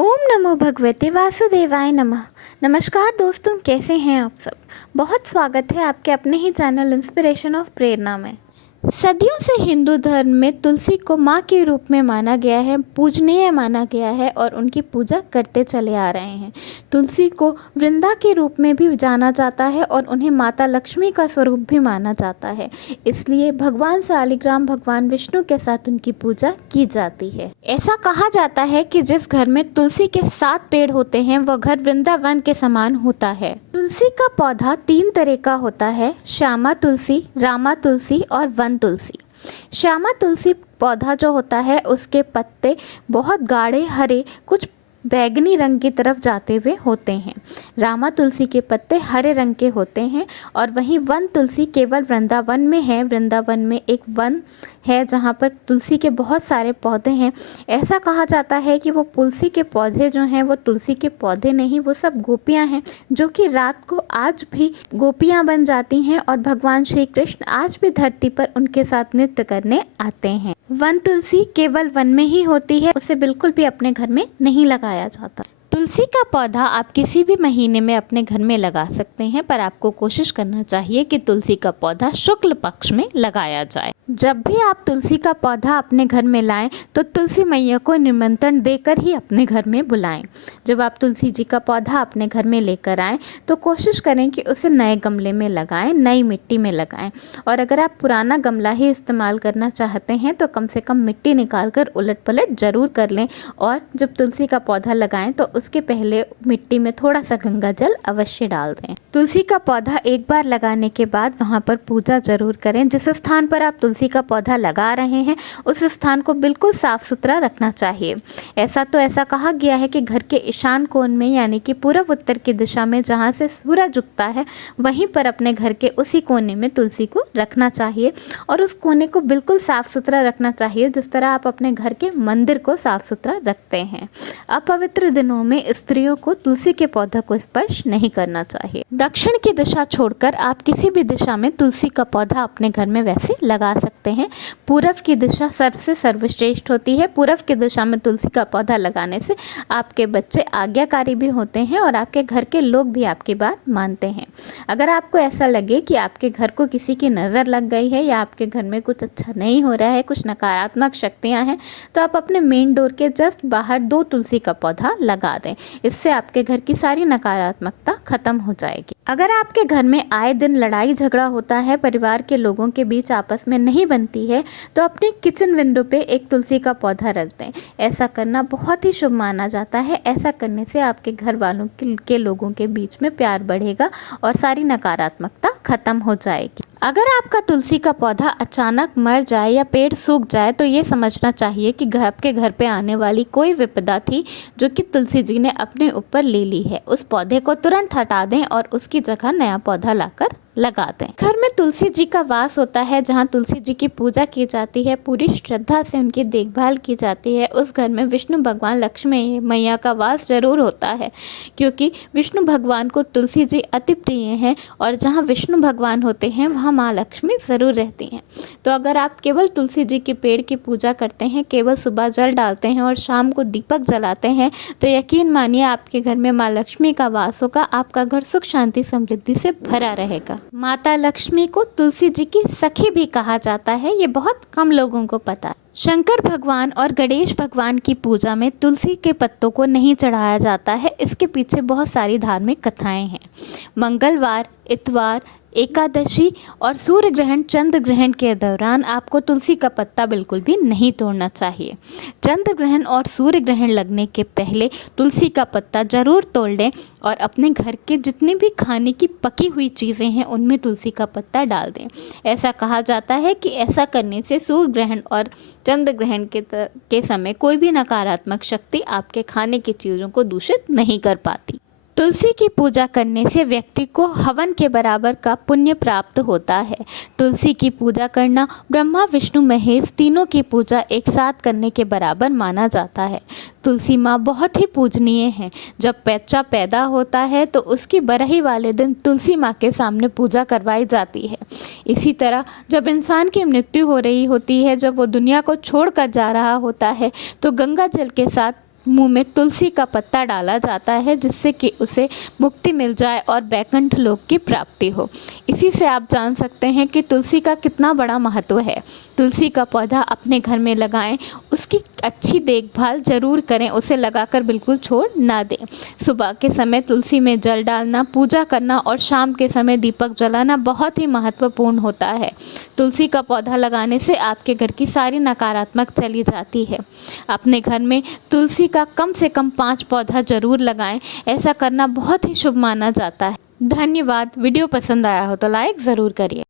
ओम नमो भगवते वासुदेवाय नमः। नमस्कार दोस्तों, कैसे हैं आप सब। बहुत स्वागत है आपके अपने ही चैनल इंस्पिरेशन ऑफ प्रेरणा में। सदियों से हिंदू धर्म में तुलसी को माँ के रूप में माना गया है, पूजनीय माना गया है और उनकी पूजा करते चले आ रहे हैं। तुलसी को वृंदा के रूप में भी जाना जाता है और उन्हें माता लक्ष्मी का स्वरूप भी माना जाता है। इसलिए भगवान शालिग्राम भगवान विष्णु के साथ उनकी पूजा की जाती है। ऐसा कहा जाता है कि जिस घर में तुलसी के 7 पेड़ होते हैं वह घर वृंदावन के समान होता है। तुलसी का पौधा 3 तरह का होता है, श्यामा तुलसी, रामा तुलसी और वन तुलसी। श्यामा तुलसी पौधा जो होता है उसके पत्ते बहुत गाढ़े हरे, कुछ बैगनी रंग की तरफ जाते हुए होते हैं। रामा तुलसी के पत्ते हरे रंग के होते हैं और वहीं वन तुलसी केवल वृंदावन में है। वृंदावन में एक वन है जहाँ पर तुलसी के बहुत सारे पौधे हैं। ऐसा कहा जाता है कि वो तुलसी के पौधे जो हैं वो तुलसी के पौधे नहीं, वो सब गोपियाँ हैं जो कि रात को आज भी गोपियाँ बन जाती हैं और भगवान श्री कृष्ण आज भी धरती पर उनके साथ नृत्य करने आते हैं। वन तुलसी केवल वन में ही होती है, उसे बिल्कुल भी अपने घर में नहीं लगाया जाता। तुलसी का पौधा आप किसी भी महीने में अपने घर में लगा सकते हैं, पर आपको कोशिश करना चाहिए कि तुलसी का पौधा शुक्ल पक्ष में लगाया जाए। जब भी आप तुलसी का पौधा अपने घर में लाएं तो तुलसी मैया को निमंत्रण देकर ही अपने घर में बुलाएं। जब आप तुलसी जी का पौधा अपने घर में लेकर आएं तो कोशिश करें कि उसे नए गमले में लगाएं, नई मिट्टी में लगाएं। और अगर आप पुराना गमला ही इस्तेमाल करना चाहते हैं तो कम से कम मिट्टी निकाल कर उलट पलट ज़रूर कर लें। और जब तुलसी का पौधा लगाएं तो उसके पहले मिट्टी में थोड़ा सा गंगा जल अवश्य डाल दें। तुलसी का पौधा एक बार लगाने के बाद वहाँ पर पूजा जरूर करें। जिस स्थान पर आप तुलसी का पौधा लगा रहे हैं उस स्थान को बिल्कुल साफ सुथरा रखना चाहिए। ऐसा कहा गया है कि घर के ईशान कोण में यानी कि पूर्व उत्तर की दिशा में जहाँ से सूरज उगता है वहीं पर अपने घर के उसी कोने में तुलसी को रखना चाहिए और उस कोने को बिल्कुल साफ सुथरा रखना चाहिए जिस तरह आप अपने घर के मंदिर को साफ सुथरा रखते हैं। अपवित्र दिनों में स्त्रियों को तुलसी के पौधा को स्पर्श नहीं करना चाहिए। दक्षिण की दिशा छोड़कर आप किसी भी दिशा में तुलसी का पौधा अपने घर में वैसे लगा सकते हैं। पूर्व की दिशा सबसे सर्वश्रेष्ठ होती है। पूर्व की दिशा में तुलसी का पौधा लगाने से आपके बच्चे आज्ञाकारी भी होते हैं और आपके घर के लोग भी आपकी बात मानते हैं। अगर आपको ऐसा लगे कि आपके घर को किसी की नज़र लग गई है या आपके घर में कुछ अच्छा नहीं हो रहा है, कुछ नकारात्मक शक्तियाँ हैं, तो आप अपने मेन डोर के जस्ट बाहर 2 तुलसी का पौधा लगा दें। इससे आपके घर की सारी नकारात्मकता खत्म हो जाएगी। अगर आपके घर में आए दिन लड़ाई झगड़ा होता है, परिवार के लोगों के बीच आपस में नहीं बनती है, तो अपने किचन विंडो पे एक तुलसी का पौधा रख दें। ऐसा करना बहुत ही शुभ माना जाता है। ऐसा करने से आपके घर वालों के लोगों के बीच में प्यार बढ़ेगा और सारी नकारात्मकता खत्म हो जाएगी। अगर आपका तुलसी का पौधा अचानक मर जाए या पेड़ सूख जाए तो ये समझना चाहिए कि आपके घर पे आने वाली कोई विपदा थी जो कि तुलसी जी ने अपने ऊपर ले ली है। उस पौधे को तुरंत हटा दें और उसकी जगह नया पौधा लाकर लगा दें। घर में तुलसी जी का वास होता है, जहाँ तुलसी जी की पूजा की जाती है, पूरी श्रद्धा से उनकी देखभाल की जाती है। उस घर में विष्णु भगवान लक्ष्मी मैया का वास जरूर होता है, क्योंकि विष्णु भगवान को तुलसी जी अति प्रिय हैं और जहाँ विष्णु भगवान होते हैं वहाँ माँ लक्ष्मी ज़रूर रहती हैं। तो अगर आप केवल तुलसी जी के पेड़ की पूजा करते हैं, केवल सुबह जल डालते हैं और शाम को दीपक जलाते हैं, तो यकीन मानिए आपके घर में माँ लक्ष्मी का वास होगा। आपका घर सुख शांति समृद्धि से भरा रहेगा। माता लक्ष्मी को तुलसी जी की सखी भी कहा जाता है, ये बहुत कम लोगों को पता है। शंकर भगवान और गणेश भगवान की पूजा में तुलसी के पत्तों को नहीं चढ़ाया जाता है। इसके पीछे बहुत सारी धार्मिक कथाएं हैं। मंगलवार, इतवार, एकादशी और सूर्य ग्रहण, चंद्र ग्रहण के दौरान आपको तुलसी का पत्ता बिल्कुल भी नहीं तोड़ना चाहिए। चंद्र ग्रहण और सूर्य ग्रहण लगने के पहले तुलसी का पत्ता जरूर तोड़ लें और अपने घर के जितनी भी खाने की पकी हुई चीज़ें हैं उनमें तुलसी का पत्ता डाल दें। ऐसा कहा जाता है कि ऐसा करने से सूर्य ग्रहण और चंद्र ग्रहण के समय कोई भी नकारात्मक शक्ति आपके खाने की चीज़ों को दूषित नहीं कर पाती। तुलसी की पूजा करने से व्यक्ति को हवन के बराबर का पुण्य प्राप्त होता है। तुलसी की पूजा करना ब्रह्मा विष्णु महेश तीनों की पूजा एक साथ करने के बराबर माना जाता है। तुलसी माँ बहुत ही पूजनीय हैं। जब बच्चा पैदा होता है तो उसकी बरही वाले दिन तुलसी माँ के सामने पूजा करवाई जाती है। इसी तरह जब इंसान की मृत्यु हो रही होती है, जब वो दुनिया को छोड़ कर जा रहा होता है, तो गंगा जल के साथ मुंह में तुलसी का पत्ता डाला जाता है, जिससे कि उसे मुक्ति मिल जाए और वैकुंठ लोक की प्राप्ति हो। इसी से आप जान सकते हैं कि तुलसी का कितना बड़ा महत्व है। तुलसी का पौधा अपने घर में लगाएं, उसकी अच्छी देखभाल जरूर करें, उसे लगाकर बिल्कुल छोड़ ना दें। सुबह के समय तुलसी में जल डालना, पूजा करना और शाम के समय दीपक जलाना बहुत ही महत्वपूर्ण होता है। तुलसी का पौधा लगाने से आपके घर की सारी नकारात्मक चली जाती है। अपने घर में तुलसी का कम से कम 5 पौधा जरूर लगाएं, ऐसा करना बहुत ही शुभ माना जाता है। धन्यवाद। वीडियो पसंद आया हो तो लाइक ज़रूर करिए।